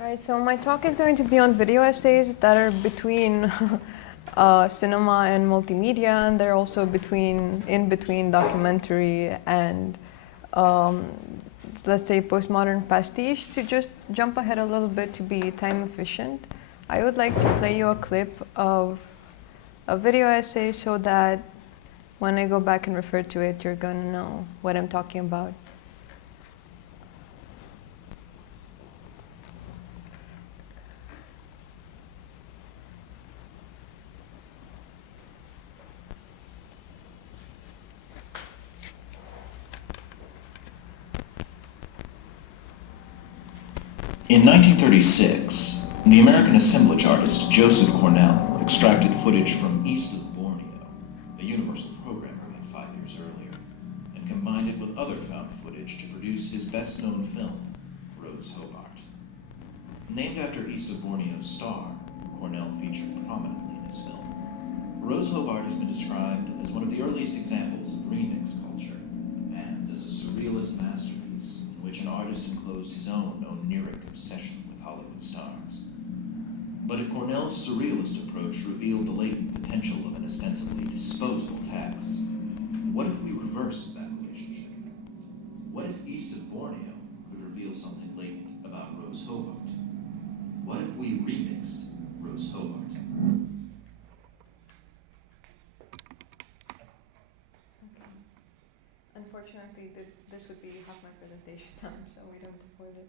Right, so my talk is going to be on video essays that are between cinema and multimedia, and they're also in between documentary and let's say postmodern pastiche. To just jump ahead a little bit to be time efficient, I would like to play you a clip of a video essay so that when I go back and refer to it, you're going to know what I'm talking about. In 1936, the American assemblage artist Joseph Cornell extracted footage from east of Borneo, a universal program made 5 years earlier, and combined it with other found footage to produce his best-known film, Rose Hobart. Named after East of Borneo's star, Cornell featured prominently in his film, Rose Hobart has been described as one of the earliest examples of remix culture, and as a surrealist masterpiece in which an artist enclosed his own oniric obsession with Hollywood stars. But if Cornell's surrealist approach revealed the latent potential of an ostensibly disposable text, what if we reversed that relationship? What if East of Borneo could reveal something latent about Rose Hobart? What if we remixed Rose Hobart? Unfortunately, this would be half my presentation time, so we don't afford it.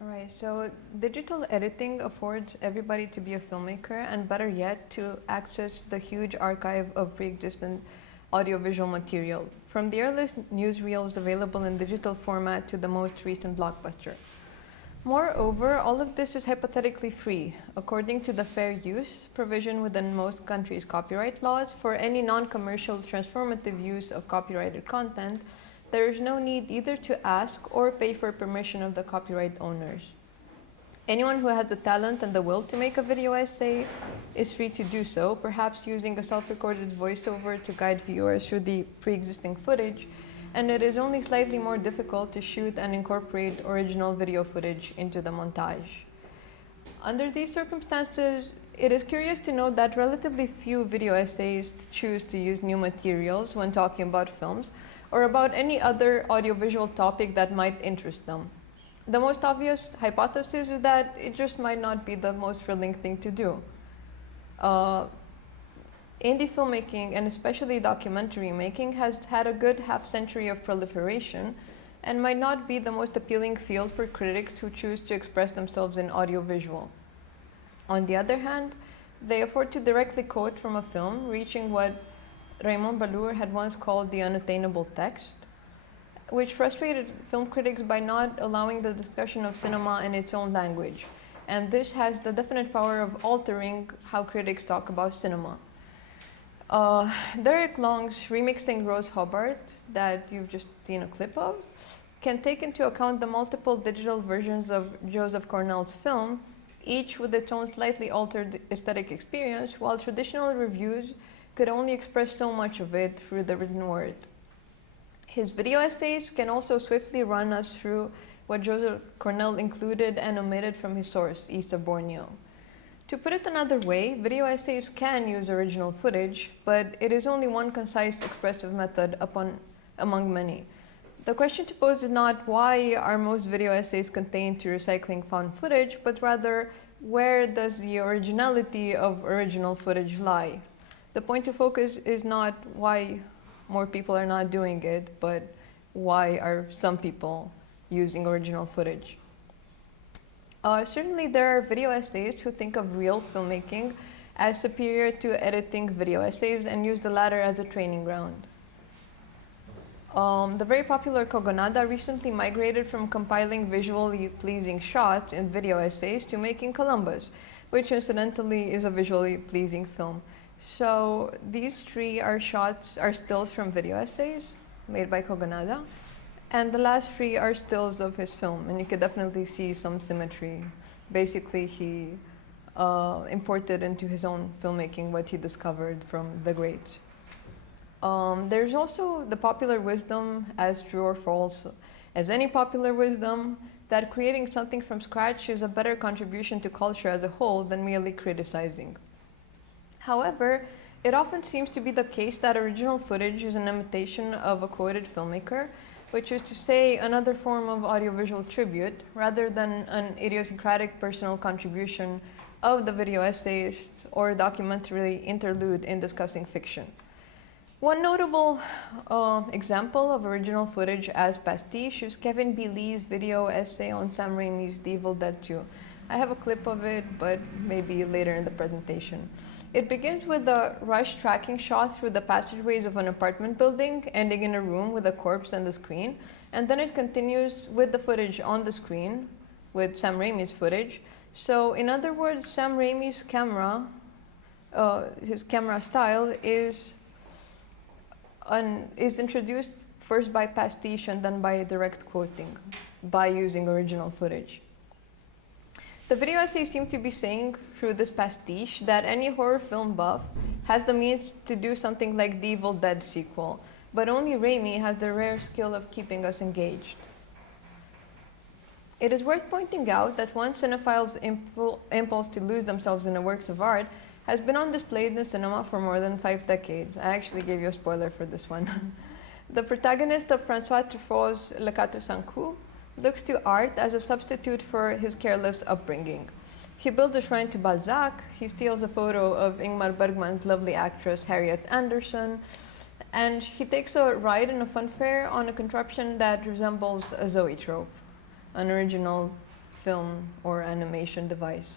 Alright, so digital editing affords everybody to be a filmmaker, and better yet, to access the huge archive of pre-existent audiovisual material, from the earliest newsreels available in digital format to the most recent blockbuster. Moreover, all of this is hypothetically free, according to the fair use provision within most countries' copyright laws. For any non-commercial transformative use of copyrighted content, there is no need either to ask or pay for permission of the copyright owners. Anyone who has the talent and the will to make a video essay is free to do so, perhaps using a self-recorded voiceover to guide viewers through the pre-existing footage, and it is only slightly more difficult to shoot and incorporate original video footage into the montage. Under these circumstances, it is curious to note that relatively few video essays choose to use new materials when talking about films or about any other audiovisual topic that might interest them. The most obvious hypothesis is that it just might not be the most thrilling thing to do. Indie filmmaking, and especially documentary making, has had a good half-century of proliferation and might not be the most appealing field for critics who choose to express themselves in audiovisual. On the other hand, they afford to directly quote from a film, reaching what Raymond Ballour had once called the unattainable text, which frustrated film critics by not allowing the discussion of cinema in its own language. And this has the definite power of altering how critics talk about cinema. Derek Long's Remixing Rose Hobart, that you've just seen a clip of, can take into account the multiple digital versions of Joseph Cornell's film, each with its own slightly altered aesthetic experience, while traditional reviews could only express so much of it through the written word. His video essays can also swiftly run us through what Joseph Cornell included and omitted from his source, East of Borneo. To put it another way, video essays can use original footage, but it is only one concise expressive method among many. The question to pose is not why are most video essays contained to recycling found footage, but rather where does the originality of original footage lie? The point to focus is not why more people are not doing it, but why are some people using original footage? Certainly there are video essayists who think of real filmmaking as superior to editing video essays and use the latter as a training ground. The very popular Kogonada recently migrated from compiling visually pleasing shots in video essays to making Columbus, which incidentally is a visually pleasing film. So these three are stills from video essays made by Kogonada. And the last three are stills of his film, and you could definitely see some symmetry. Basically, he imported into his own filmmaking what he discovered from the greats. There's also the popular wisdom, as true or false as any popular wisdom, that creating something from scratch is a better contribution to culture as a whole than merely criticizing. However, it often seems to be the case that original footage is an imitation of a quoted filmmaker, which is to say, another form of audiovisual tribute, rather than an idiosyncratic personal contribution of the video essayist or documentary interlude in discussing fiction. One notable example of original footage as pastiche is Kevin B. Lee's video essay on Sam Raimi's The Evil Dead 2. I have a clip of it, but maybe later in the presentation. It begins with a rush tracking shot through the passageways of an apartment building, ending in a room with a corpse and the screen, and then it continues with the footage on the screen, with Sam Raimi's footage. So, in other words, Sam Raimi's camera, his camera style is introduced first by pastiche and then by direct quoting, by using original footage. The video essays seem to be saying through this pastiche that any horror film buff has the means to do something like the Evil Dead sequel, but only Raimi has the rare skill of keeping us engaged. It is worth pointing out that one cinephile's impulse to lose themselves in the works of art has been on display in the cinema for more than 5 decades. I actually gave you a spoiler for this one. The protagonist of François Truffaut's Le 400 coups looks to art as a substitute for his careless upbringing. He builds a shrine to Balzac, he steals a photo of Ingmar Bergman's lovely actress Harriet Anderson, and he takes a ride in a fun fair on a contraption that resembles a zoetrope, an original film or animation device.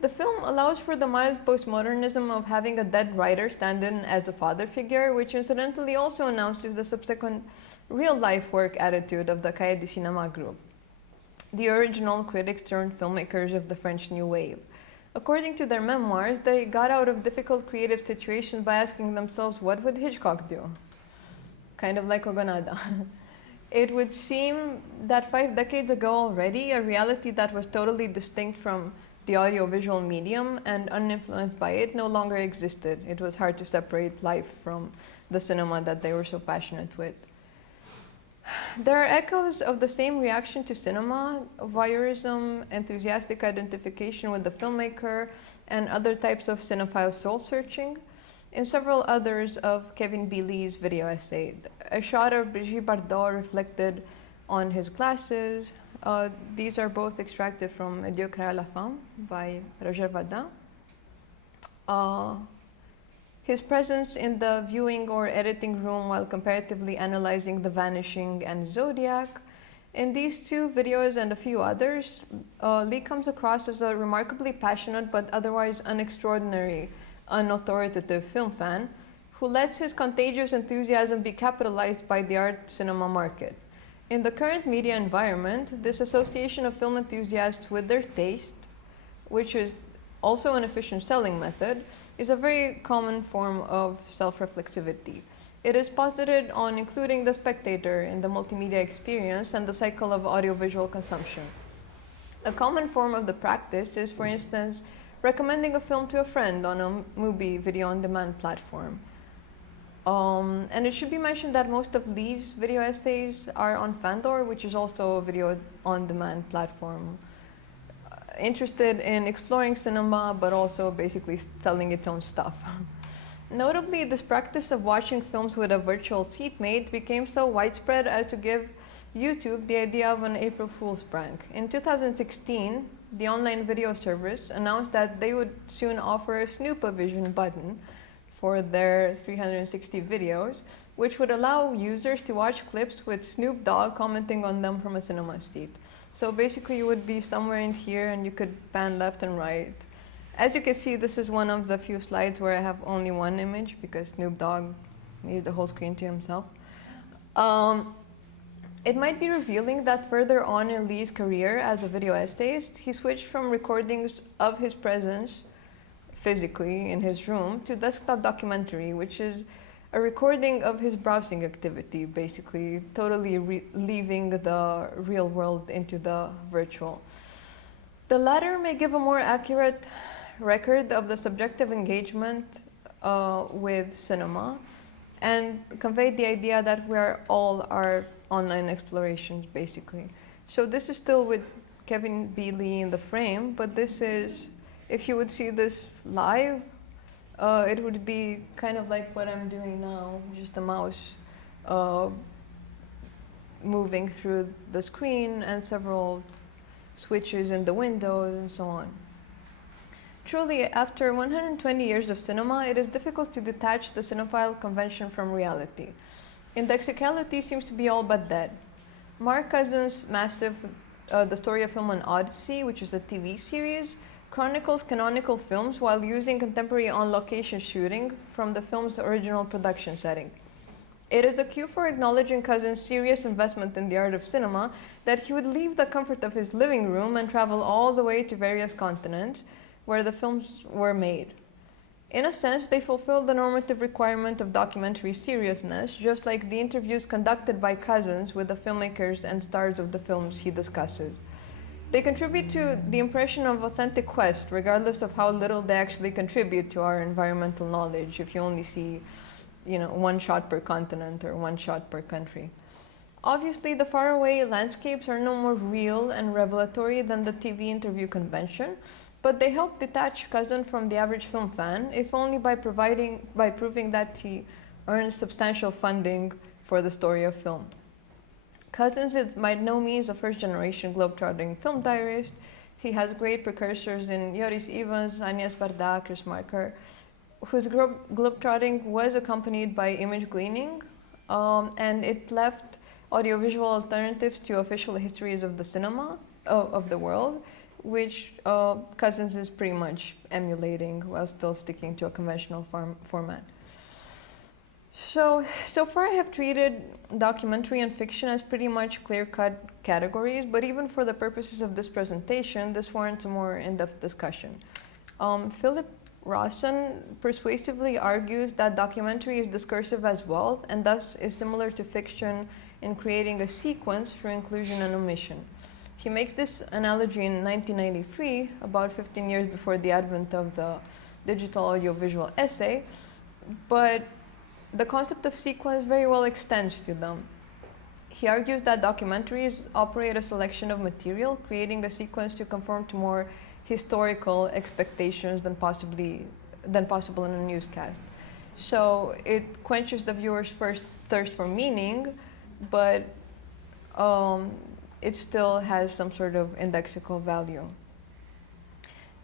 The film allows for the mild postmodernism of having a dead writer stand in as a father figure, which incidentally also announces the subsequent real-life work attitude of the Cahiers du Cinéma group, the original critics turned filmmakers of the French New Wave. According to their memoirs, they got out of difficult creative situations by asking themselves, what would Hitchcock do? Kind of like Ogonada. It would seem that 5 decades ago already, a reality that was totally distinct from the audiovisual medium and uninfluenced by it no longer existed. It was hard to separate life from the cinema that they were so passionate with. There are echoes of the same reaction to cinema, voyeurism, enthusiastic identification with the filmmaker, and other types of cinephile soul-searching in several others of Kevin B. Lee's video essay. A shot of Brigitte Bardot reflected on his glasses. These are both extracted from Et Dieu créa la femme by Roger Vadin. His presence in the viewing or editing room while comparatively analyzing The Vanishing and Zodiac. In these 2 videos and a few others, Lee comes across as a remarkably passionate but otherwise unextraordinary, unauthoritative film fan who lets his contagious enthusiasm be capitalized by the art cinema market. In the current media environment, this association of film enthusiasts with their taste, which is also an efficient selling method, is a very common form of self-reflexivity. It is posited on including the spectator in the multimedia experience and the cycle of audiovisual consumption. A common form of the practice is, for instance, recommending a film to a friend on a Mubi video-on-demand platform. And it should be mentioned that most of Lee's video essays are on Fandor, which is also a video-on-demand platform interested in exploring cinema, but also basically selling its own stuff. Notably, this practice of watching films with a virtual seatmate became so widespread as to give YouTube the idea of an April Fool's prank. In 2016, the online video service announced that they would soon offer a Snoopavision button for their 360 videos, which would allow users to watch clips with Snoop Dogg commenting on them from a cinema seat. So basically you would be somewhere in here and you could pan left and right. As you can see, this is one of the few slides where I have only one image because Snoop Dogg needs the whole screen to himself. It might be revealing that further on in Lee's career as a video essayist, he switched from recordings of his presence physically in his room to desktop documentary, which is a recording of his browsing activity, basically totally leaving the real world into the virtual. The latter may give a more accurate record of the subjective engagement with cinema, and conveyed the idea that we are all our online explorations, basically. So this is still with Kevin B. Lee in the frame, but this is, if you would see this live, it would be kind of like what I'm doing now, just a mouse moving through the screen and several switches in the windows and so on. Truly, after 120 years of cinema, it is difficult to detach the cinephile convention from reality. Indexicality seems to be all but dead. Mark Cousins' massive The Story of Film and Odyssey, which is a TV series, chronicles canonical films while using contemporary on-location shooting from the film's original production setting. It is a cue for acknowledging Cousins' serious investment in the art of cinema that he would leave the comfort of his living room and travel all the way to various continents where the films were made. In a sense, they fulfill the normative requirement of documentary seriousness, just like the interviews conducted by Cousins with the filmmakers and stars of the films he discusses. They contribute to the impression of authentic quest, regardless of how little they actually contribute to our environmental knowledge, if you only see, one shot per continent or one shot per country. Obviously, the faraway landscapes are no more real and revelatory than the TV interview convention, but they help detach Cousin from the average film fan, if only by proving that he earns substantial funding for the story of film. Cousins is by no means a first-generation globetrotting film diarist. He has great precursors in Joris Evans, Agnes Varda, Chris Marker, whose globetrotting was accompanied by image gleaning, and it left audiovisual alternatives to official histories of the cinema, of the world, which Cousins is pretty much emulating while still sticking to a conventional format. So far I have treated documentary and fiction as pretty much clear-cut categories, but even for the purposes of this presentation, this warrants a more in-depth discussion. Philip Rawson persuasively argues that documentary is discursive as well, and thus is similar to fiction in creating a sequence for inclusion and omission. He makes this analogy in 1993, about 15 years before the advent of the digital audiovisual essay, but the concept of sequence very well extends to them. He argues that documentaries operate a selection of material, creating the sequence to conform to more historical expectations than possible in a newscast. So it quenches the viewer's first thirst for meaning, but it still has some sort of indexical value.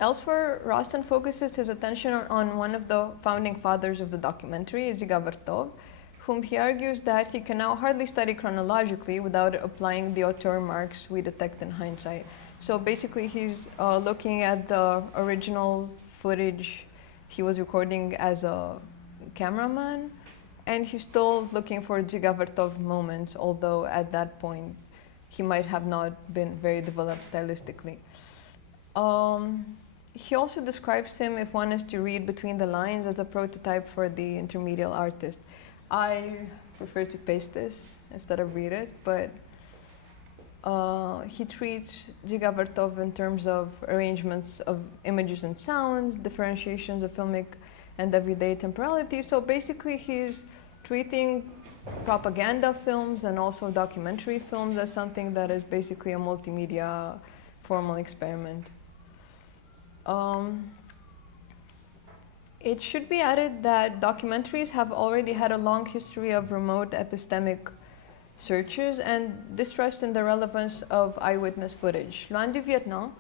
Elsewhere, Rostin focuses his attention on one of the founding fathers of the documentary, Dziga Vertov, whom he argues that he can now hardly study chronologically without applying the auteur marks we detect in hindsight. So basically, he's looking at the original footage he was recording as a cameraman, and he's still looking for Dziga Vertov moments, although at that point, he might have not been very developed stylistically. He also describes him, if one is to read between the lines, as a prototype for the intermedial artist. I prefer to paste this instead of read it, but he treats Dziga Vertov in terms of arrangements of images and sounds, differentiations of filmic and everyday temporality. So basically, he's treating propaganda films and also documentary films as something that is basically a multimedia formal experiment. It should be added that documentaries have already had a long history of remote epistemic searches and distrust in the relevance of eyewitness footage. Loin du Vietnam,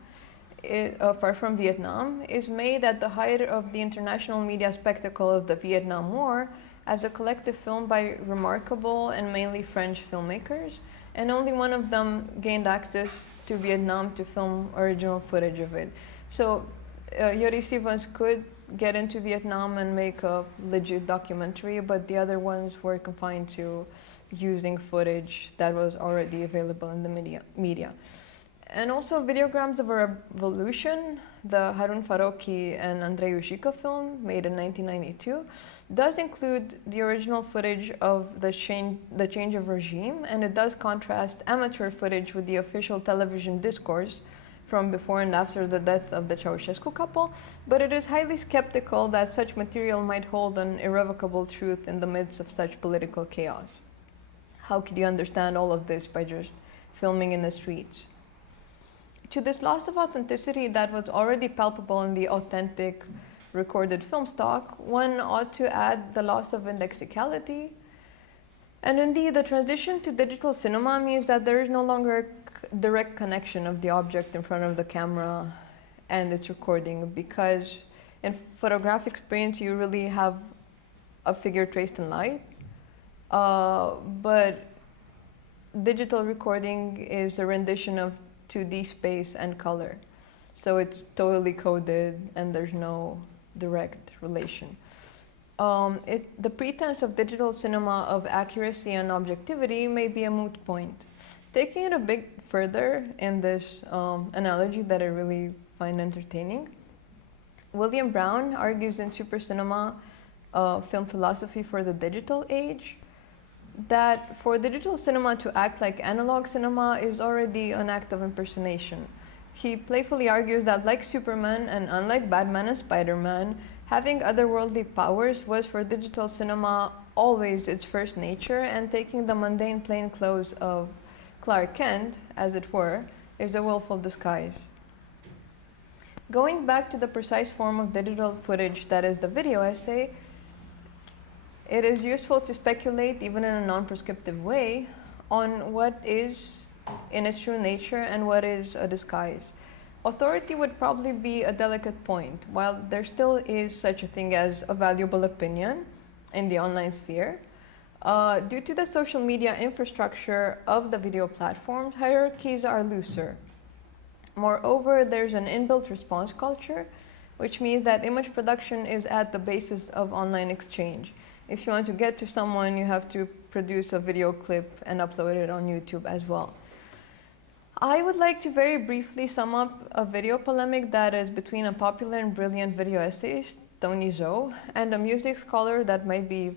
Far from Vietnam, is made at the height of the international media spectacle of the Vietnam War as a collective film by remarkable and mainly French filmmakers, and only one of them gained access to Vietnam to film original footage of it. So Joris Evans could get into Vietnam and make a legit documentary, but the other ones were confined to using footage that was already available in the media. And also Videograms of a Revolution, the Harun Farocki and Andrei Ushika film made in 1992, does include the original footage of the change of regime, and it does contrast amateur footage with the official television discourse from before and after the death of the Ceausescu couple, but it is highly skeptical that such material might hold an irrevocable truth in the midst of such political chaos. How could you understand all of this by just filming in the streets? To this loss of authenticity that was already palpable in the authentic recorded film stock, one ought to add the loss of indexicality. And indeed, the transition to digital cinema means that there is no longer a direct connection of the object in front of the camera and its recording, because in photographic experience you really have a figure traced in light, but digital recording is a rendition of 2D space and color. So it's totally coded and there's no direct relation. The pretense of digital cinema of accuracy and objectivity may be a moot point. Taking it a bit further in this analogy that I really find entertaining, William Brown argues in Super Cinema, Film Philosophy for the Digital Age, that for digital cinema to act like analog cinema is already an act of impersonation. He playfully argues that, like Superman and unlike Batman and Spider-Man, having otherworldly powers was for digital cinema always its first nature, and taking the mundane plain clothes of Clark Kent, as it were, is a willful disguise. Going back to the precise form of digital footage that is the video essay, it is useful to speculate, even in a non-prescriptive way, on what is in its true nature and what is a disguise. Authority would probably be a delicate point. While there still is such a thing as a valuable opinion in the online sphere, due to the social media infrastructure of the video platforms, hierarchies are looser. Moreover, there's an inbuilt response culture, which means that image production is at the basis of online exchange. If you want to get to someone, you have to produce a video clip and upload it on YouTube as well. I would like to very briefly sum up a video polemic that is between a popular and brilliant video essayist, Tony Zhou, and a music scholar that might be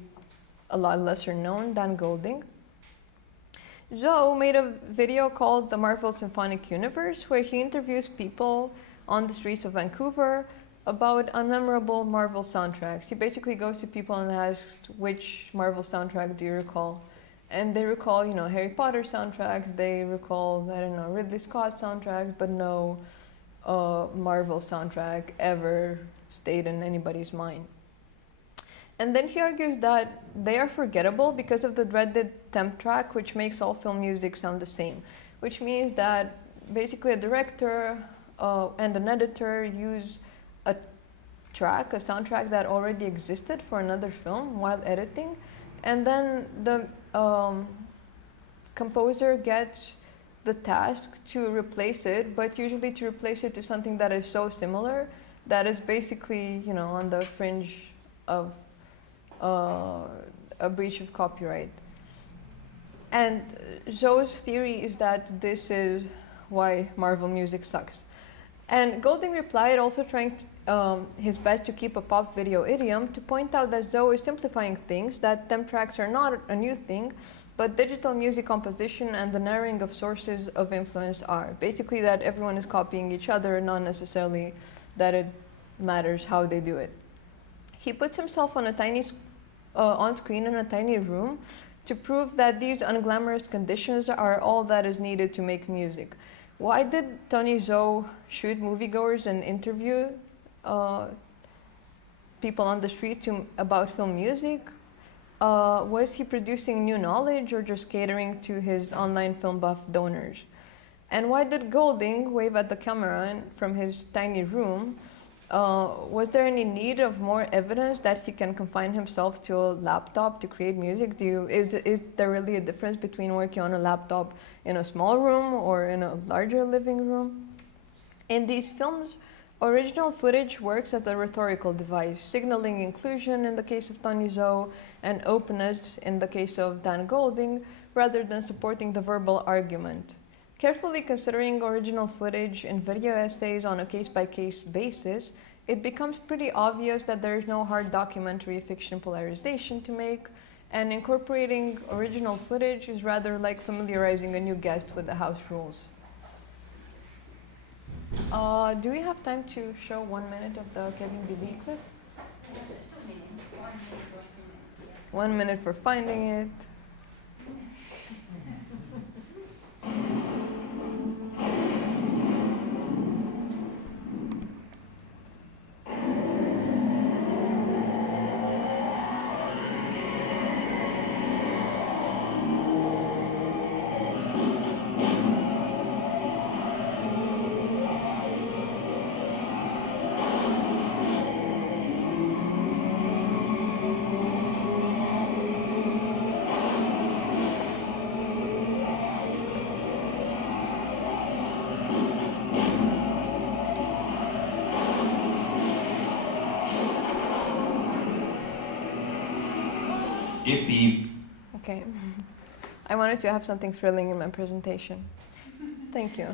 a lot lesser known, Dan Golding. Zhou made a video called The Marvel Symphonic Universe, where he interviews people on the streets of Vancouver about unmemorable Marvel soundtracks. He basically goes to people and asks, which Marvel soundtrack do you recall? And they recall, Harry Potter soundtracks, they recall, Ridley Scott soundtracks, but no Marvel soundtrack ever stayed in anybody's mind. And then he argues that they are forgettable because of the dreaded temp track, which makes all film music sound the same, which means that basically a director and an editor use a soundtrack that already existed for another film while editing, and then the composer gets the task to replace it, but usually to replace it to something that is so similar that is basically, on the fringe of a breach of copyright. And Zhou's theory is that this is why Marvel music sucks. And Golding replied, also trying his best to keep a pop video idiom, to point out that Zhou is simplifying things, that temp tracks are not a new thing, but digital music composition and the narrowing of sources of influence are. Basically that everyone is copying each other, not necessarily that it matters how they do it. He puts himself on on screen in a tiny room to prove that these unglamorous conditions are all that is needed to make music. Why did Tony Zhou shoot moviegoers and interview people on the street about film music? Was he producing new knowledge or just catering to his online film buff donors? And why did Golding wave at the camera from his tiny room? Was there any need of more evidence that he can confine himself to a laptop to create music? Is there really a difference between working on a laptop in a small room or in a larger living room? In these films, original footage works as a rhetorical device, signaling inclusion in the case of Tony Zhou and openness in the case of Dan Golding, rather than supporting the verbal argument. Carefully considering original footage in video essays on a case-by-case basis, it becomes pretty obvious that there is no hard documentary fiction polarization to make, and incorporating original footage is rather like familiarizing a new guest with the house rules. Do we have time to show 1 minute of the Kevin Dili clip? 2 minutes, 1 minute or 2 minutes, yes. 1 minute for finding it. If the Okay. I wanted to have something thrilling in my presentation. Thank you.